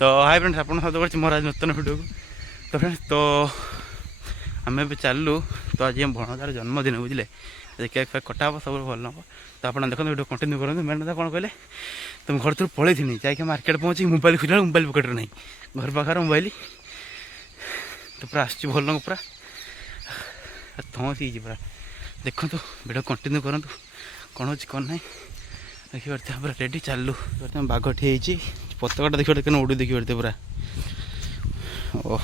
तो hi friends आप स्वागत कर महाराज नूतन भिडियो को। तो फ्रेंड्स तो आम ए चलू तो आज भणजार जन्मदिन बुझे केक फेक कटा हे सब भल हम। तो आप देखते भिडियो कंटिन्यू करूँ। मेन कथा कौन कहले तो घर तुम पलि थी जाकि मार्केट पहुँची मोबाइल खुला मोबाइल पकेट नहीं घर पाखे मोबाइल तो पूरा आस भल पूरा थी पूरा देखो तो भिडियो कंटिन्यू करूँ कौन हो कौन ना देखिए पूरा रेडी चलू बाघ ठे पताकाटा देखिए क्या उड़ी देखिए पूरा ओ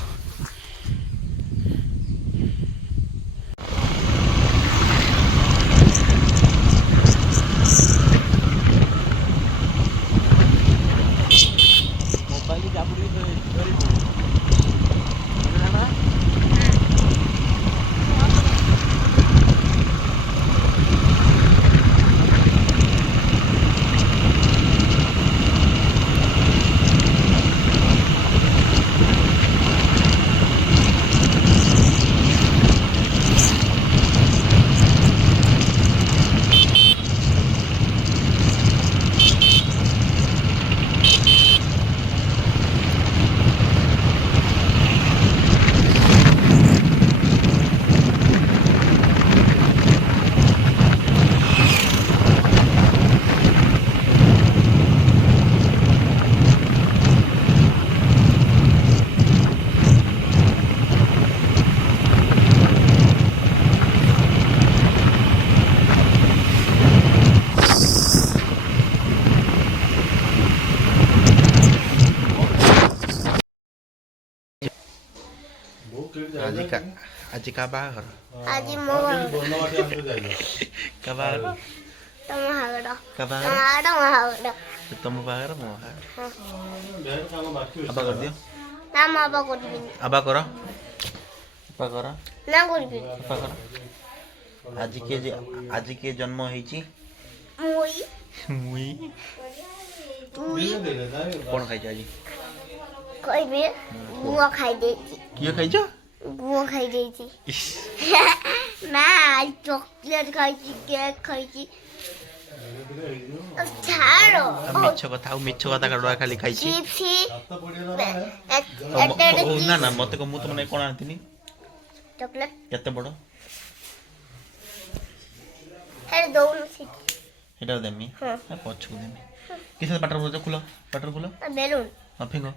आज का बाहर आज मो का बाहर तुम हागड़ा का बाहर हागड़ा तुम बाहर मो अबा कर दियो ना माबा करबी अबा करो ना करबी अबा करो आज के जन्म होईची मुई मुई तुई कौन खाई आज कहबे गुआ खाई देती किए खाई गुआ खाई देती ना चॉकलेट खाई केक खाई छाड़ो मिछ कथा काडुआ खाली खाई चिप्स ना ना मत को मु तो मने कोन आंतिनी चॉकलेट केते बड़ है दोन सी हेटा देमी हां पछ को देमी किसे पटर खुलो बेलून फिंगो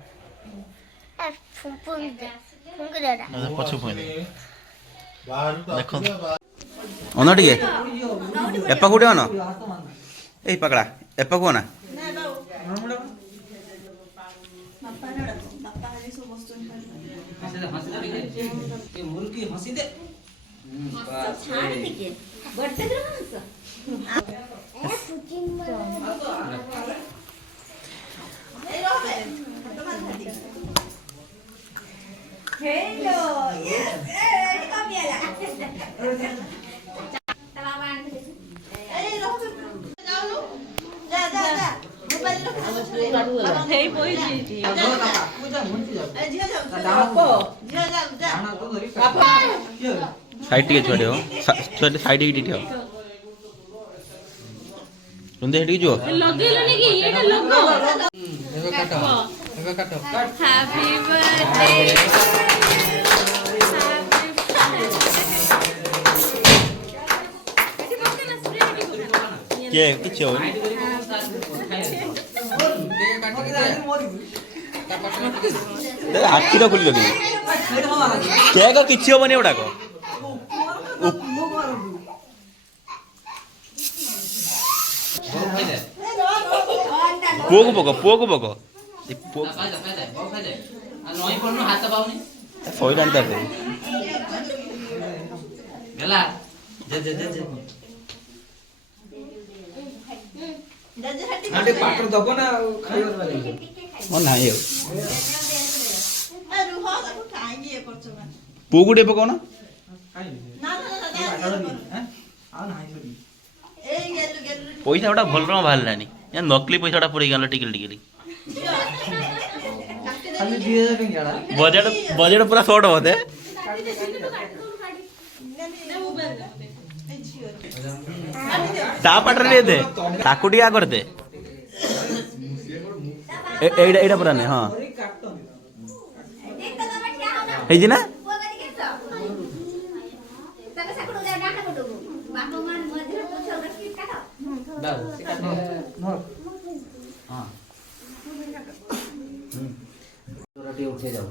फुंफुन दे फुंक देडा पछ फुंदे देखो ओना टिके एप्पा कुडे ओना ए पकड़ा एप्पा को ना Hello. Yes. Come here. Side टिके छोड़े हो छोड़े साइड ही टिके हो रुंदे हेडी जो लगेलनी कि एटा लगो एबे काटो हैप्पी बर्थडे के किछ हो आखिर खुली लगे केक किछ होबनी ओडा को पुओ को पको सही जानता है गला जे जे जे जे आटे पाटर दबो ना खाइवर वाले मन नाही हो पुओ गुडे पको ना पैसा गोटा भल बाहर लानी नकली पैसा पूरे गल टिकल टिकली बजेट पूरा शॉर्ट होते ता पाटर दे ताकू टिया कर दे एड़ा एड़ा पूरा नहीं हाँ ହେଇଛି ନା ପୁଅ କରିକି ଆସ ତାକୁ ସାକୁଡୁ ଯା ଡାକା କୁଟୁବୁ ବାପ ମା ମଝିରେ ପୁଅ ଛୁଆ ରଖି କାଟ ଟିକେ ଉଠେଇ ଯାଉ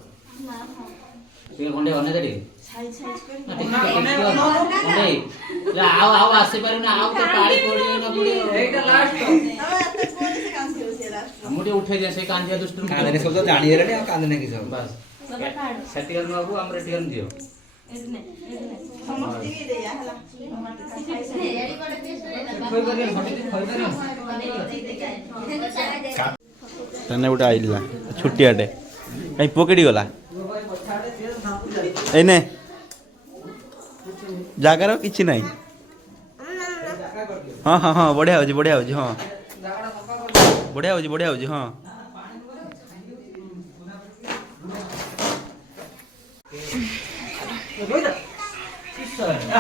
ଟିକେ ଖଣ୍ଡେ ଅନେଇ ଟିକେ ଆଉ ଆସିପାରିବୁ ନା ଆଉ ତ ପାଳି ପଡିବ ନା ପଡିବ ଏଇଟା ଲାଷ୍ଟ ମୁଁ ଟିକେ ଉଠେଇ ଦିଏ ସେଇ କାନ୍ଦିଆ ଦୃଷ୍ଟିରୁ କାନ୍ଦନେ ସବୁ ଜାଣିଗଲେଣି ଆଉ କାନ୍ଦନେ କି ସବୁ ବାସ୍ ସେତିକି ନବୁ ଆମର ଟିକେ ଦିଅ ତାନେ ଗୋଟେ ଆଇଲା ଛୁଟିଆଟେ କାଇଁ ପୁଅ କେଠି ଗଲା ଏଇନେ ଜାଗାର କିଛି ନାହିଁ ହଁ ହଁ ହଁ ବଢ଼ିଆ ହେଉଛି ହଁ ବଢ଼ିଆ ହେଉଛି ହଁ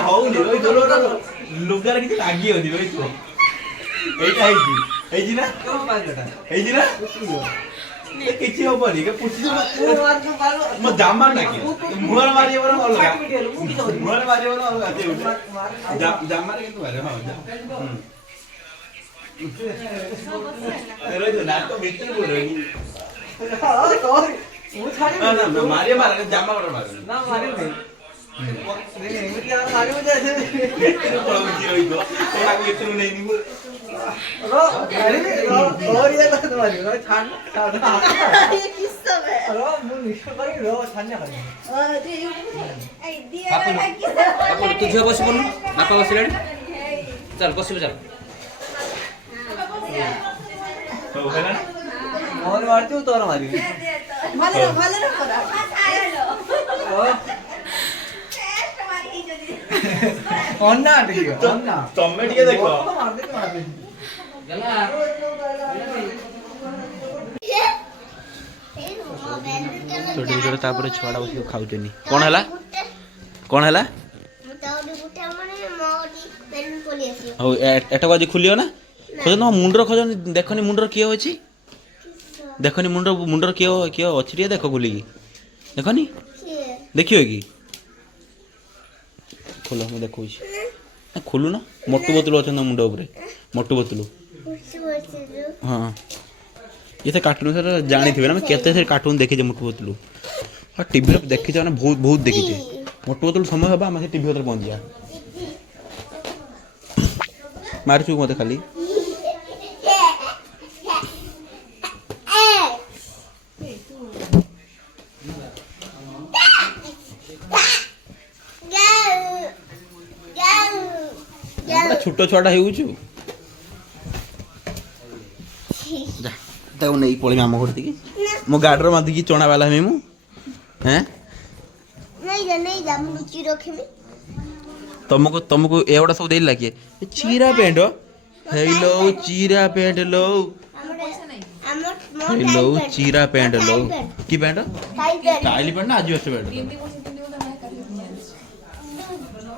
ହଉନି ଲୁଗାରେ କିଛି ଲାଗି ହଉନି ଏଇଟା ହେଇଛି ନା କିଛି ହବନି ମୋ ଜାମା ନାକି ମୁହଁରେ ମାରିବ ଅଲଗା ମୁହଁରେ ମାରିବ ଅଲଗା ଜାମାରେ କିନ୍ତୁ ମାରେ ହଁ ନାକ ଭିତରେ ମାରିବ ମାରେ ଜାମା ଗୋଟେ ମାରେ ତୁ ଝିଅ ବସି ପଡୁନୁ ବାପା ବସିଲାଣି ଚାଲ ବସିବୁ ଚାଲ ମୋର ମାରୁଛୁ ତୋର ମାରିବି ଅନା ଟିକେ ତମେ ଟିକେ ଦେଖ ଛୋଟ ଭିତରେ ତାପରେ ଛୁଆଟା ବସିକି ଖାଉଛନ୍ତି କଣ ହେଲା ହଉ ଏଟାକୁ ଆଜି ଖୋଲିବ ନା ଖୋଜ ତମ ମୁଣ୍ଡର ଖୋଜ ଦେଖନି ମୁଣ୍ଡର କିଏ ଅଛି ଦେଖନି ମୁଣ୍ଡର କିଏ ଅଛି ଟିକେ ଦେଖ ଖୋଲିକି ଦେଖନି ଦେଖିବ କି ଖୋଲ ମୁଁ ଦେଖଉଛି ଖୋଲୁ ନା ମୋଟୁ ବୋତଲ ଅଛନ୍ତି ମୁଣ୍ଡ ଉପରେ ମୋଟୁ ବୋତଲ ହଁ ये कार्टून सर जानी ना केते से कार्टून देखी मोटू बोतलू हाँ टीवी देखी ना बहुत देखी मोटू बोतलू समय हम आम टीवी भर पहुँच जा मारचु मत खाली छोट छुआटा हो नहीं पड़ी आम घर थी मो गाडर बांधिकी चना वाला हमें मु हैं तुमको एवढा सब देला किए चीरा पेंट हेलो चीरा पेंट लो हेलो चीरा पेंट लो की पेंट टाइली पेंट ना आज पेंट